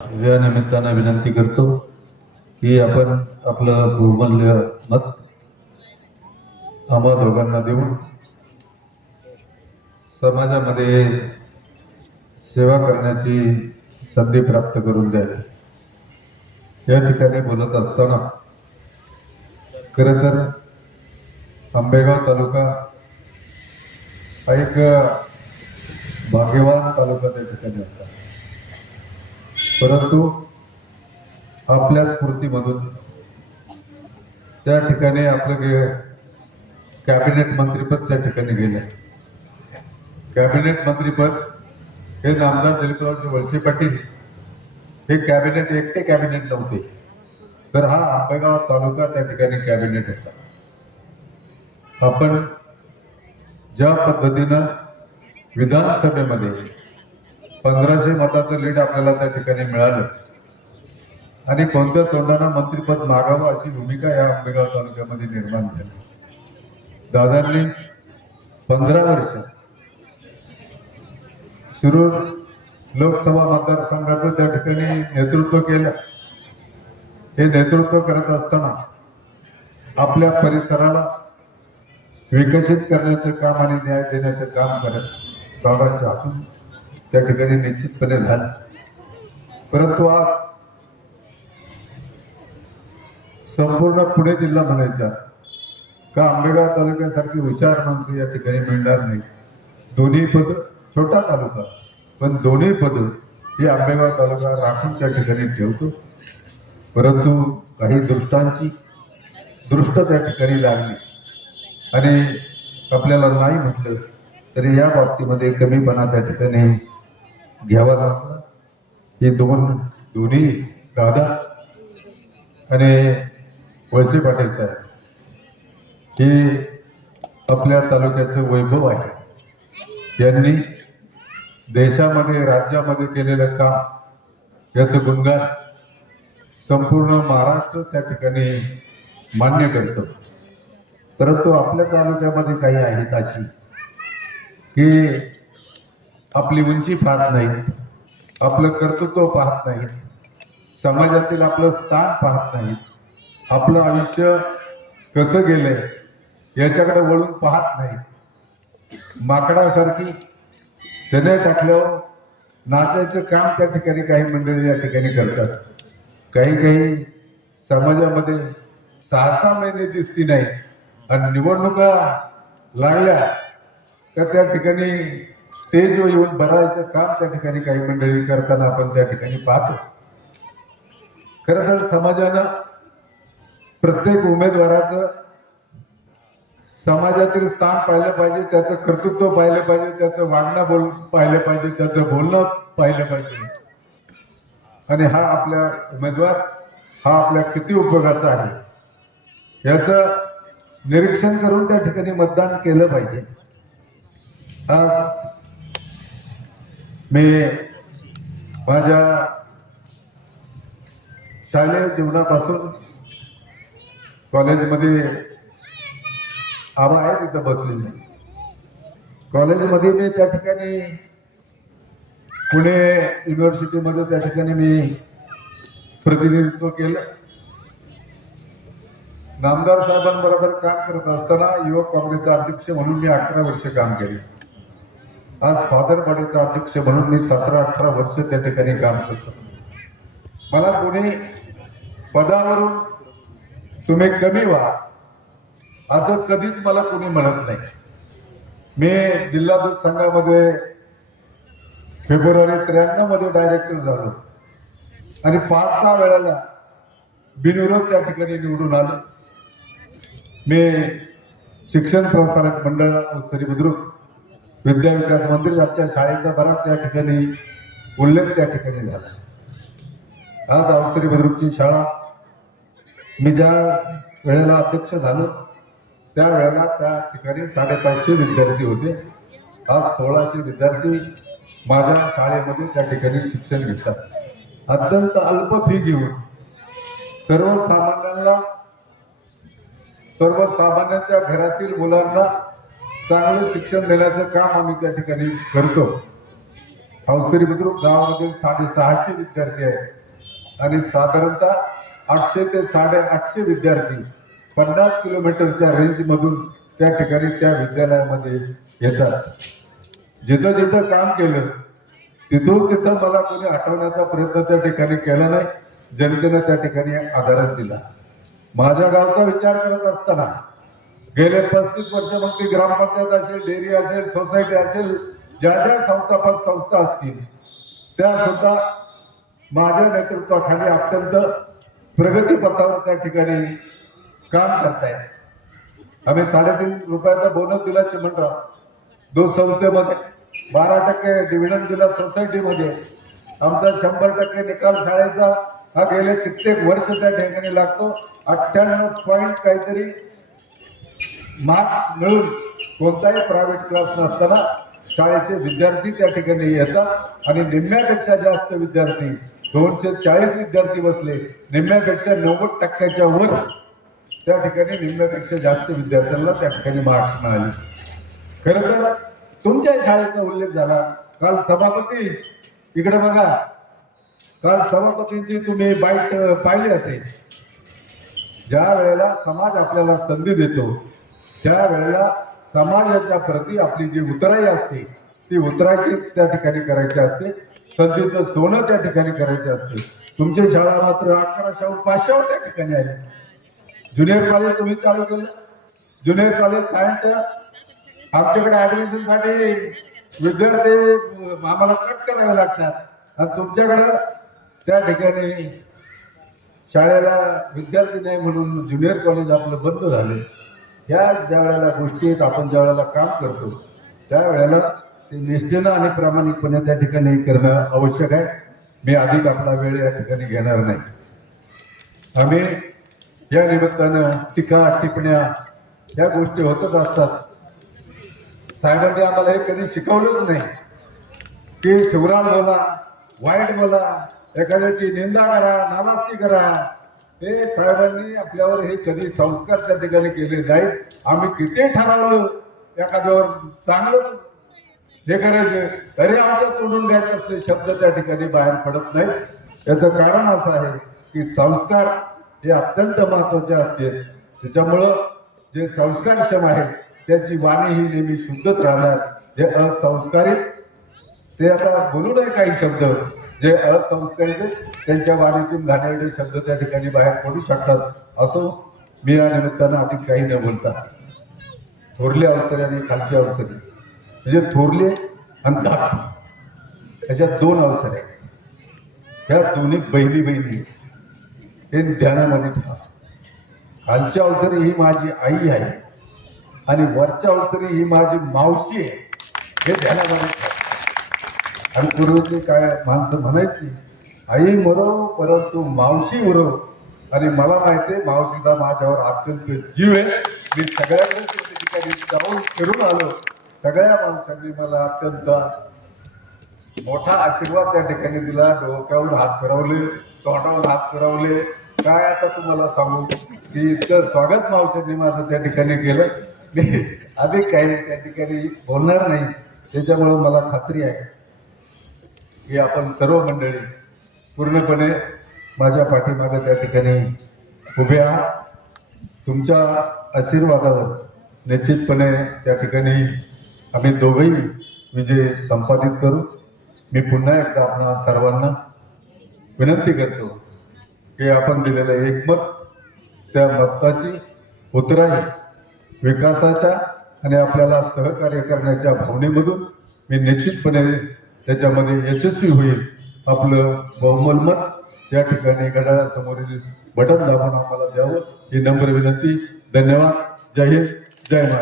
या निमित्तानं विनंती करतो की आपण आपलं बहुमूल्य मत आम्हा दोघांना देऊन समाजामध्ये सेवा करण्याची संधी प्राप्त करून द्यावी। या ठिकाणी बोलत असताना खरं तर आंबेगाव तालुका हा एक भाग्यवान तालुका त्या ठिकाणी असतात, परंतु आपल्या स्फूर्तीमधून त्या ठिकाणी आपलं कॅबिनेट मंत्रीपद त्या ठिकाणी गेलं। कॅबिनेट मंत्रीपद हे नामदार दिलीपरावजी वळसे पाटील हे कॅबिनेट एकटे कॅबिनेट नव्हते, तर हा आंबेगाव तालुका त्या ठिकाणी कॅबिनेट होता। आपण ज्या पद्धतीनं विधानसभेमध्ये 1500 मताचं लीड आपल्याला त्या ठिकाणी मिळालं आणि कोणत्या तोंडानं मंत्रिपद मागावं अशी भूमिका या आंबेगाव तालुक्यामध्ये निर्माण झाली। दादांनी 15 वर्ष शिरूर लोकसभा मतदारसंघाचं त्या ठिकाणी नेतृत्व केलं। हे नेतृत्व करत असताना आपल्या परिसराला विकसित करण्याचं काम आणि न्याय देण्याचं काम करत बाबांच्या हातून त्या ठिकाणी निश्चितपणे झालं। परंतु आज संपूर्ण पुणे जिल्हा म्हणायचा का आंबेगाव तालुक्यासारखी हुशार माणसं या ठिकाणी मिळणार नाही। दोन्ही पद, छोटा तालुका पण दोन्ही पद ही आंबेगाव तालुका राखून त्या ठिकाणी ठेवतो। परंतु काही दृष्टांची दृष्ट त्या ठिकाणी लागली आणि आपल्याला नाही म्हटलं तरी या बाबतीमध्ये कमीपणा त्या ठिकाणी घ्यावा लागला। हे दोन्ही दादा आणि वळसे पाटील साहेब हे आपल्या तालुक्याचं वैभव आहे। यांनी देशामध्ये राज्यामध्ये केलेलं काम याचं गुणगान संपूर्ण महाराष्ट्र त्या ठिकाणी मान्य करतो। परंतु आपल्या तालुक्यामध्ये काही आहेत अशी की आपली उंची पाहत नाही, आपलं कर्तृत्व पाहत नाही, समाजातील आपलं स्थान पाहत नाही, आपलं आयुष्य कसं गेलंय याच्याकडे वळून पाहत नाही। माकडासारखी त्याने टाकल्यावर नाचायचं काम त्या ठिकाणी काही मंडळी या ठिकाणी करतात। काही समाजामध्ये 6-6 महिने दिसती नाही आणि निवडणुका लागल्या तर त्या ठिकाणी स्टेजवर येऊन भरायचं काम त्या ठिकाणी काही मंडळी करताना आपण त्या ठिकाणी पाहतो। खरं तर समाजानं प्रत्येक उमेदवाराचं समाजातील स्थान पाहिलं पाहिजे, त्याचं कर्तृत्व पाहिलं पाहिजे, त्याचं वागणं पाहिलं पाहिजे, त्याचं बोलणं पाहिलं पाहिजे आणि हा आपल्या उमेदवार हा आपल्या किती उपयोगाचा आहे याचं निरीक्षण करून त्या ठिकाणी मतदान केलं पाहिजे। आज मी माझ्या शालेय जीवनापासून कॉलेजमध्ये आबा आहे तिथं बसलेले, कॉलेजमध्ये मी त्या ठिकाणी पुणे युनिव्हर्सिटीमध्ये त्या ठिकाणी मी प्रतिनिधित्व केलं। नामदार साहेबांबरोबर काम करत असताना युवक काँग्रेसचा अध्यक्ष म्हणून मी 11 वर्ष काम केले। आज फादर बॉडीचा अध्यक्ष म्हणून मी 17-18 वर्ष त्या ठिकाणी काम करतो। मला कोणी पदावरून तुम्ही कमी व्हा असं कधीच मला कोणी म्हणत नाही। मी जिल्हा दूध संघामध्ये फेब्रुवारी 93 मध्ये डायरेक्टर झालो आणि 5-6 वेळेला बिनविरोध त्या ठिकाणी निवडून आलो। मी शिक्षण प्रसारक मंडळ अवसरी बुद्रुक विद्या विकास मंदिर आमच्या शाळेचा बराच त्या ठिकाणी उल्लेख त्या ठिकाणी झाला। आज अवसरी बुद्रुकची शाळा मी ज्या वेळेला अध्यक्ष झालो त्या वेळेला त्या ठिकाणी 550 विद्यार्थी होते। आज 1600 विद्यार्थी माझ्या शाळेमध्ये त्या ठिकाणी शिक्षण घेतात। अत्यंत अल्प फी घेऊन सर्वसामान्यांच्या घरातील मुलांना चांगले शिक्षण देण्याचं काम आम्ही त्या ठिकाणी करतो। हौसरी बुद्रुक गावामध्ये 650 विद्यार्थी आहेत आणि साधारणतः 800 ते 850 विद्यार्थी 50 किलोमीटरच्या रेंजमधून त्या ठिकाणी त्या विद्यालयामध्ये येतात. जिथं जिथं काम केलं तिथून तिथं मला कोणी हटवण्याचा प्रयत्न त्या ठिकाणी केला नाही. जनतेनं त्या ठिकाणी आधार दिला. माझ्या गावचा विचार करत असताना गेले 35 वर्ष मग ती ग्रामपंचायत असेल, डेअरी असेल, सोसायटी असेल, ज्या ज्या संस्थापक संस्था असतील त्या सुद्धा माझ्या नेतृत्वाखाली अत्यंत प्रगतीपथावर त्या ठिकाणी काम करतायत. आम्ही 3.5 रुपयाचा बोनस दिला चिमणराव दूध संस्थेमध्ये, 12% डिव्हिडंड दिला सोसायटीमध्ये, आमचा 100% निकाल शाळेचा हा गेले कित्येक वर्ष त्या ठिकाणी लागतो. 98 पॉईंट काहीतरी मार्क्स मिळून कोणताही प्रायव्हेट क्लास नसताना शाळेचे विद्यार्थी त्या ठिकाणी येतात आणि निम्म्यापेक्षा जास्त विद्यार्थी 240 विद्यार्थी बसले, निम्म्यापेक्षा 90% वर त्या ठिकाणी निम्म्यापेक्षा जास्त विद्यार्थ्यांना त्या ठिकाणी मार्क्स मिळाले. खरं तर तुमच्या शाळेचा उल्लेख झाला. काल सभापती इकडे बघा, काल सभापतींची तुम्ही बाईट पाहिली असेल. ज्या वेळेला समाज आपल्याला संधी देतो त्या वेळेला समाजाच्या प्रती आपली जी उतराई असते ती उतरायची त्या ठिकाणी करायची असते. संधीचं सोनं त्या ठिकाणी करायचे असते. तुमची शाळा मात्र 1100 500 त्या ठिकाणी आहे. ज्युनियर कॉलेज तुम्ही चालू केलं. ज्युनियर कॉलेज सायन्सच्या आमच्याकडे ऍडमिशन साठी विद्यार्थी आम्हाला कट करावे लागतात आणि तुमच्याकडे त्या ठिकाणी शाळेला विद्यार्थी नाही म्हणून ज्युनियर कॉलेज आपलं बंद झाले. ह्या ज्या वेळेला गोष्टी आपण ज्या वेळेला काम करतो त्यावेळेला ते निष्ठेनं आणि प्रामाणिकपणे त्या ठिकाणी करणं आवश्यक आहे. मी अधिक आपला वेळ या ठिकाणी घेणार नाही. आम्ही या निमित्तानं टीका टिप्पण्या या गोष्टी होतच असतात. साहेबांनी आम्हाला हे कधी शिकवलंच नाही की शिवराम बोला, वाईट बोला, एखाद्याची निंदा करा, नाराजगी करा. हे साहेबांनी आपल्यावर हे कधी संस्कार त्या ठिकाणी केले नाहीत. आम्ही किती ठरवलं एखाद्यावर चांगलं हे करायचे तरी आमच्या तोंडून घ्यायचे असले शब्द त्या ठिकाणी बाहेर पडत नाहीत. याचं कारण असं आहे की संस्कार हे अत्यंत महत्वाचे असते. त्याच्यामुळं जे संस्कारक्षम आहे त्याची वाणी ही नेहमी शुद्धच राहणार. जे असंस्कारित ते आता बोलू नये काही शब्द, जे असंस्कारित त्यांच्या वाणीतून घाणेरडे शब्द त्या ठिकाणी बाहेर पडू शकतात. असो, मी या निमित्तानं अधिक काही न बोलता थोरले अवसरे आणि खालचे अवसरे म्हणजे थोरले आणि धाकटे त्याच्यात 2 अवसर आहेत. त्या दोन्ही बहिणी हे ध्यानामध्ये ठेवा. खालच्या अवसरी ही माझी आई आहे आणि वरच्या अवसरी ही माझी मावशी आहे हे ध्यानामध्ये ठेवा. आणि पूर्वीची काय माणसं म्हणायची, आई मरो परंतु मावशी उरो. आणि मला माहिती आहे मावशीचा माझ्यावर अत्यंत जीव आहे. मी सगळ्यांना त्या ठिकाणी जाऊन फिरून आलो. सगळ्या माणसांनी मला अत्यंत मोठा आशीर्वाद त्या ठिकाणी दिला. डोक्यावर हात फिरवले, तोंडावर हात फिरवले. काय आता तुम्हाला सांगू की इतकं स्वागत मावशींनी माझं त्या ठिकाणी केलं. मी अधिक काही त्या ठिकाणी बोलणार नाही. त्याच्यामुळं मला खात्री आहे की आपण सर्व मंडळी पूर्णपणे माझ्या पाठीमागे त्या ठिकाणी उभे आहात. तुमच्या आशीर्वादावर निश्चितपणे त्या ठिकाणी आम्ही दोघंही विजय संपादित करू. मी पुन्हा एकदा आपणा सर्वांना विनंती करतो की आपण दिलेलं एकमत, त्या मताची उतराई विकासाच्या आणि आपल्याला सहकार्य करण्याच्या भावनेमधून मी निश्चितपणे त्याच्यामध्ये यशस्वी होईल. आपलं बहुमोल मत या ठिकाणी घड्याळासमोरील बटन दाबून आम्हाला द्यावं ही नम्र विनंती. धन्यवाद. जय हिंद, जय महाराष्ट्र.